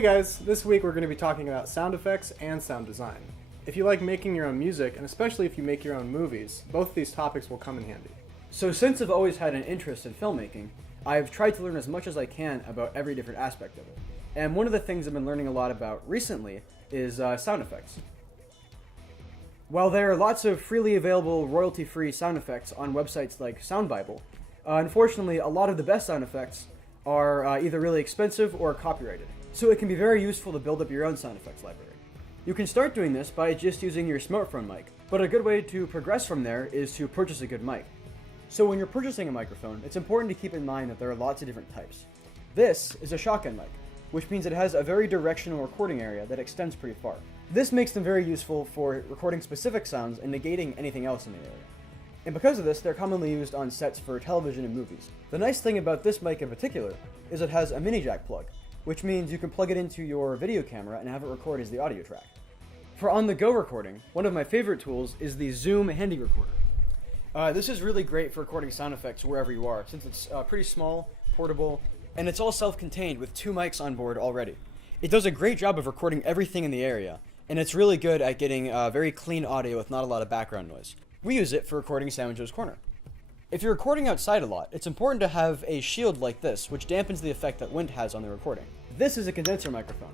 Hey guys, this week we're going to be talking about sound effects and sound design. If you like making your own music, and especially if you make your own movies, both of these topics will come in handy. So since I've always had an interest in filmmaking, I've tried to learn as much as I can about every different aspect of it. And one of the things I've been learning a lot about recently is sound effects. While there are lots of freely available royalty-free sound effects on websites like Sound Bible, unfortunately a lot of the best sound effects are either really expensive or copyrighted. So it can be very useful to build up your own sound effects library. You can start doing this by just using your smartphone mic, but a good way to progress from there is to purchase a good mic. So when you're purchasing a microphone, it's important to keep in mind that there are lots of different types. This is a shotgun mic, which means it has a very directional recording area that extends pretty far. This makes them very useful for recording specific sounds and negating anything else in the area. And because of this, they're commonly used on sets for television and movies. The nice thing about this mic in particular is it has a mini jack plug, which means you can plug it into your video camera and have it record as the audio track. For on-the-go recording, one of my favorite tools is the Zoom Handy Recorder. This is really great for recording sound effects wherever you are, since it's pretty small, portable, and it's all self-contained with 2 mics on board already. It does a great job of recording everything in the area, and it's really good at getting very clean audio with not a lot of background noise. We use it for recording Sam and Joe's Corner. If you're recording outside a lot, it's important to have a shield like this, which dampens the effect that wind has on the recording. This is a condenser microphone.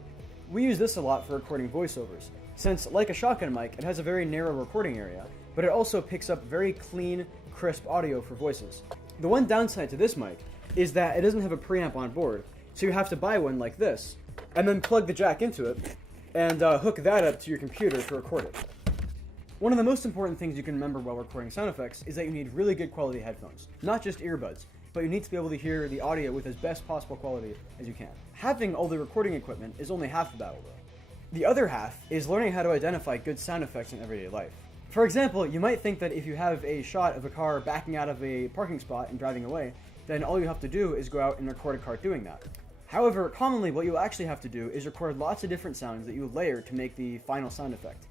We use this a lot for recording voiceovers, since like a shotgun mic, it has a very narrow recording area, but it also picks up very clean, crisp audio for voices. The one downside to this mic is that it doesn't have a preamp on board, so you have to buy one like this, and then plug the jack into it, and hook that up to your computer to record it. One of the most important things you can remember while recording sound effects is that you need really good quality headphones. Not just earbuds, but you need to be able to hear the audio with as best possible quality as you can. Having all the recording equipment is only half the battle though. The other half is learning how to identify good sound effects in everyday life. For example, you might think that if you have a shot of a car backing out of a parking spot and driving away, then all you have to do is go out and record a car doing that. However, commonly what you'll actually have to do is record lots of different sounds that you layer to make the final sound effect.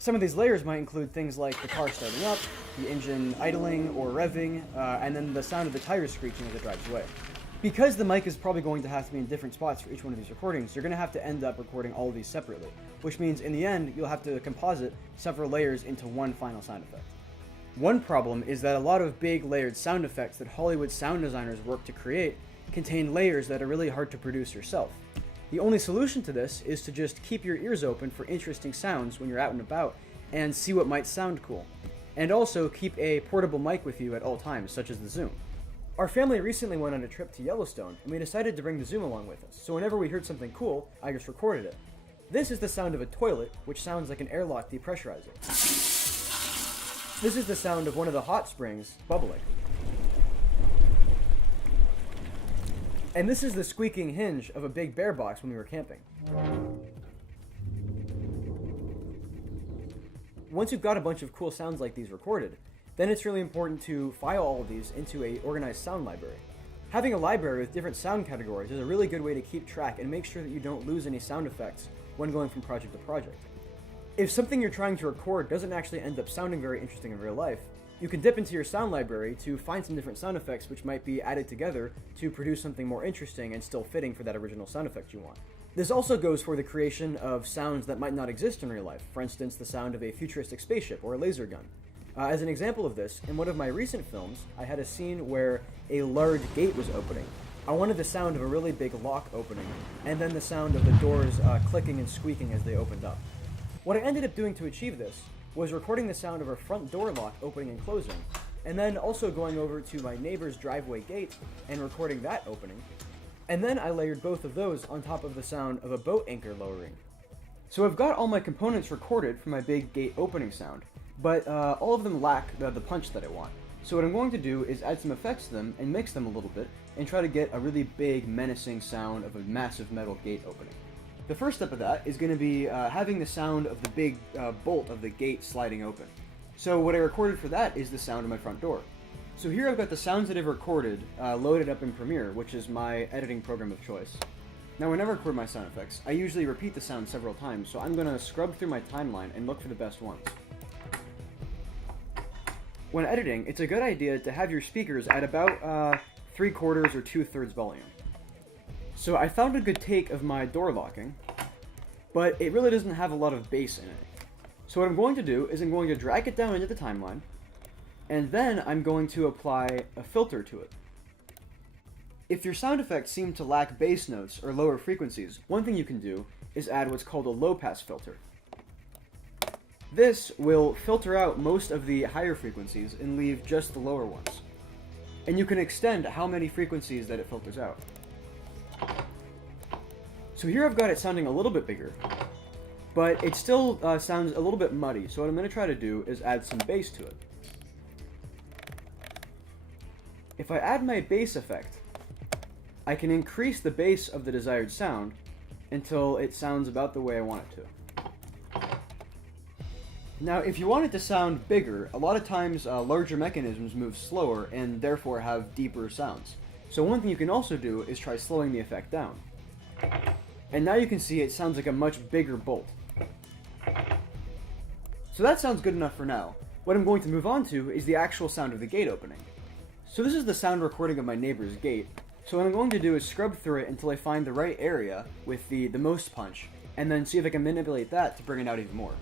Some of these layers might include things like the car starting up, the engine idling or revving, and then the sound of the tires screeching as it drives away. Because the mic is probably going to have to be in different spots for each one of these recordings, you're going to have to end up recording all of these separately, which means in the end you'll have to composite several layers into one final sound effect. One problem is that a lot of big layered sound effects that Hollywood sound designers work to create contain layers that are really hard to produce yourself. The only solution to this is to just keep your ears open for interesting sounds when you're out and about and see what might sound cool. And also keep a portable mic with you at all times, such as the Zoom. Our family recently went on a trip to Yellowstone and we decided to bring the Zoom along with us, so whenever we heard something cool, I just recorded it. This is the sound of a toilet, which sounds like an airlock depressurizer. This is the sound of one of the hot springs bubbling. And this is the squeaking hinge of a big bear box when we were camping. Once you've got a bunch of cool sounds like these recorded, then it's really important to file all of these into an organized sound library. Having a library with different sound categories is a really good way to keep track and make sure that you don't lose any sound effects when going from project to project. If something you're trying to record doesn't actually end up sounding very interesting in real life, you can dip into your sound library to find some different sound effects which might be added together to produce something more interesting and still fitting for that original sound effect you want. This also goes for the creation of sounds that might not exist in real life, for instance the sound of a futuristic spaceship or a laser gun. As an example of this, in one of my recent films, I had a scene where a large gate was opening. I wanted the sound of a really big lock opening, and then the sound of the doors clicking and squeaking as they opened up. What I ended up doing to achieve this was recording the sound of a front door lock opening and closing, and then also going over to my neighbor's driveway gate and recording that opening, and then I layered both of those on top of the sound of a boat anchor lowering. So I've got all my components recorded for my big gate opening sound, but all of them lack the punch that I want. So what I'm going to do is add some effects to them and mix them a little bit and try to get a really big menacing sound of a massive metal gate opening. The first step of that is going to be having the sound of the big bolt of the gate sliding open. So what I recorded for that is the sound of my front door. So here I've got the sounds that I've recorded loaded up in Premiere, which is my editing program of choice. Now whenever I record my sound effects, I usually repeat the sound several times, so I'm going to scrub through my timeline and look for the best ones. When editing, it's a good idea to have your speakers at about 3/4 or 2/3 volume. So I found a good take of my door locking, but it really doesn't have a lot of bass in it. So what I'm going to do is I'm going to drag it down into the timeline, and then I'm going to apply a filter to it. If your sound effects seem to lack bass notes or lower frequencies, one thing you can do is add what's called a low-pass filter. This will filter out most of the higher frequencies and leave just the lower ones. And you can extend how many frequencies that it filters out. So here I've got it sounding a little bit bigger, but it still sounds a little bit muddy, so what I'm going to try to do is add some bass to it. If I add my bass effect, I can increase the bass of the desired sound until it sounds about the way I want it to. Now, if you want it to sound bigger, a lot of times larger mechanisms move slower and therefore have deeper sounds. So one thing you can also do is try slowing the effect down. And now you can see it sounds like a much bigger bolt. So that sounds good enough for now. What I'm going to move on to is the actual sound of the gate opening. So this is the sound recording of my neighbor's gate. So what I'm going to do is scrub through it until I find the right area with the most punch, and then see if I can manipulate that to bring it out even more.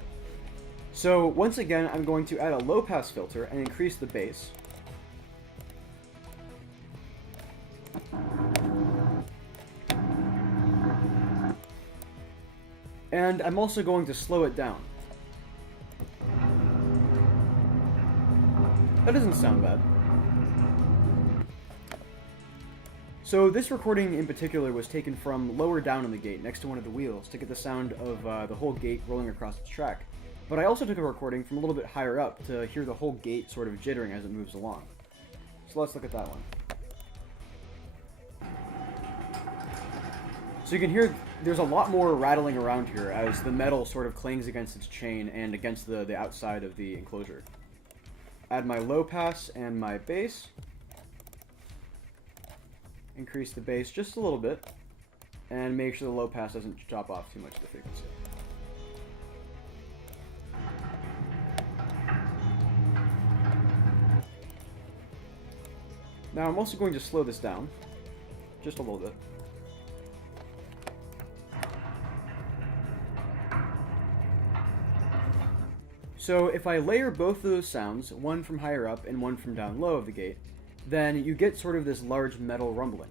So once again, I'm going to add a low pass filter and increase the bass. And I'm also going to slow it down. That doesn't sound bad. So this recording in particular was taken from lower down on the gate, next to one of the wheels, to get the sound of the whole gate rolling across its track. But I also took a recording from a little bit higher up to hear the whole gate sort of jittering as it moves along. So let's look at that one. So you can hear there's a lot more rattling around here as the metal sort of clings against its chain and against the outside of the enclosure. Add my low pass and my bass. Increase the bass just a little bit, and make sure the low pass doesn't chop off too much of the frequency. Now I'm also going to slow this down, just a little bit. So if I layer both of those sounds, one from higher up and one from down low of the gate, then you get sort of this large metal rumbling.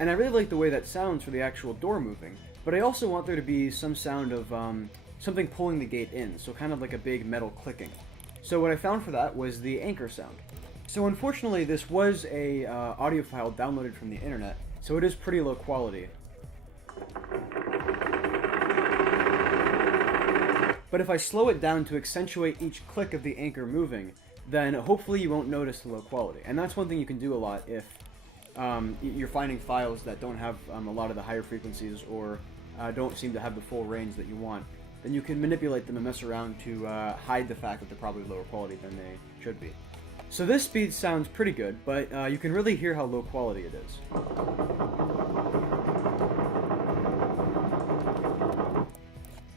And I really like the way that sounds for the actual door moving, but I also want there to be some sound of something pulling the gate in, so kind of like a big metal clicking. So what I found for that was the anchor sound. So unfortunately this was a audio file downloaded from the internet, so it is pretty low quality. But if I slow it down to accentuate each click of the anchor moving, then hopefully you won't notice the low quality. And that's one thing you can do a lot if you're finding files that don't have a lot of the higher frequencies or don't seem to have the full range that you want. Then you can manipulate them and mess around to hide the fact that they're probably lower quality than they should be. So this speed sounds pretty good, but you can really hear how low quality it is.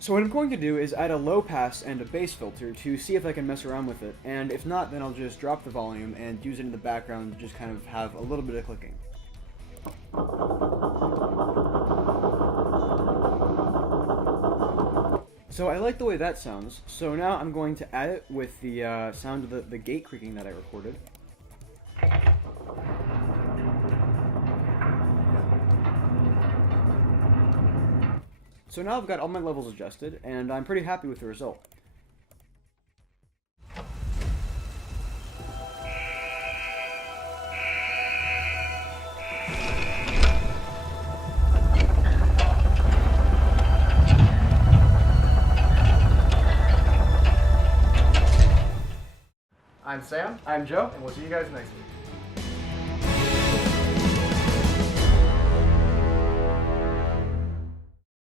So what I'm going to do is add a low pass and a bass filter to see if I can mess around with it, and if not, then I'll just drop the volume and use it in the background to just kind of have a little bit of clicking. So I like the way that sounds, so now I'm going to add it with the sound of the gate creaking that I recorded. So now I've got all my levels adjusted, and I'm pretty happy with the result. I'm Sam, I'm Joe. and we'll see you guys next week.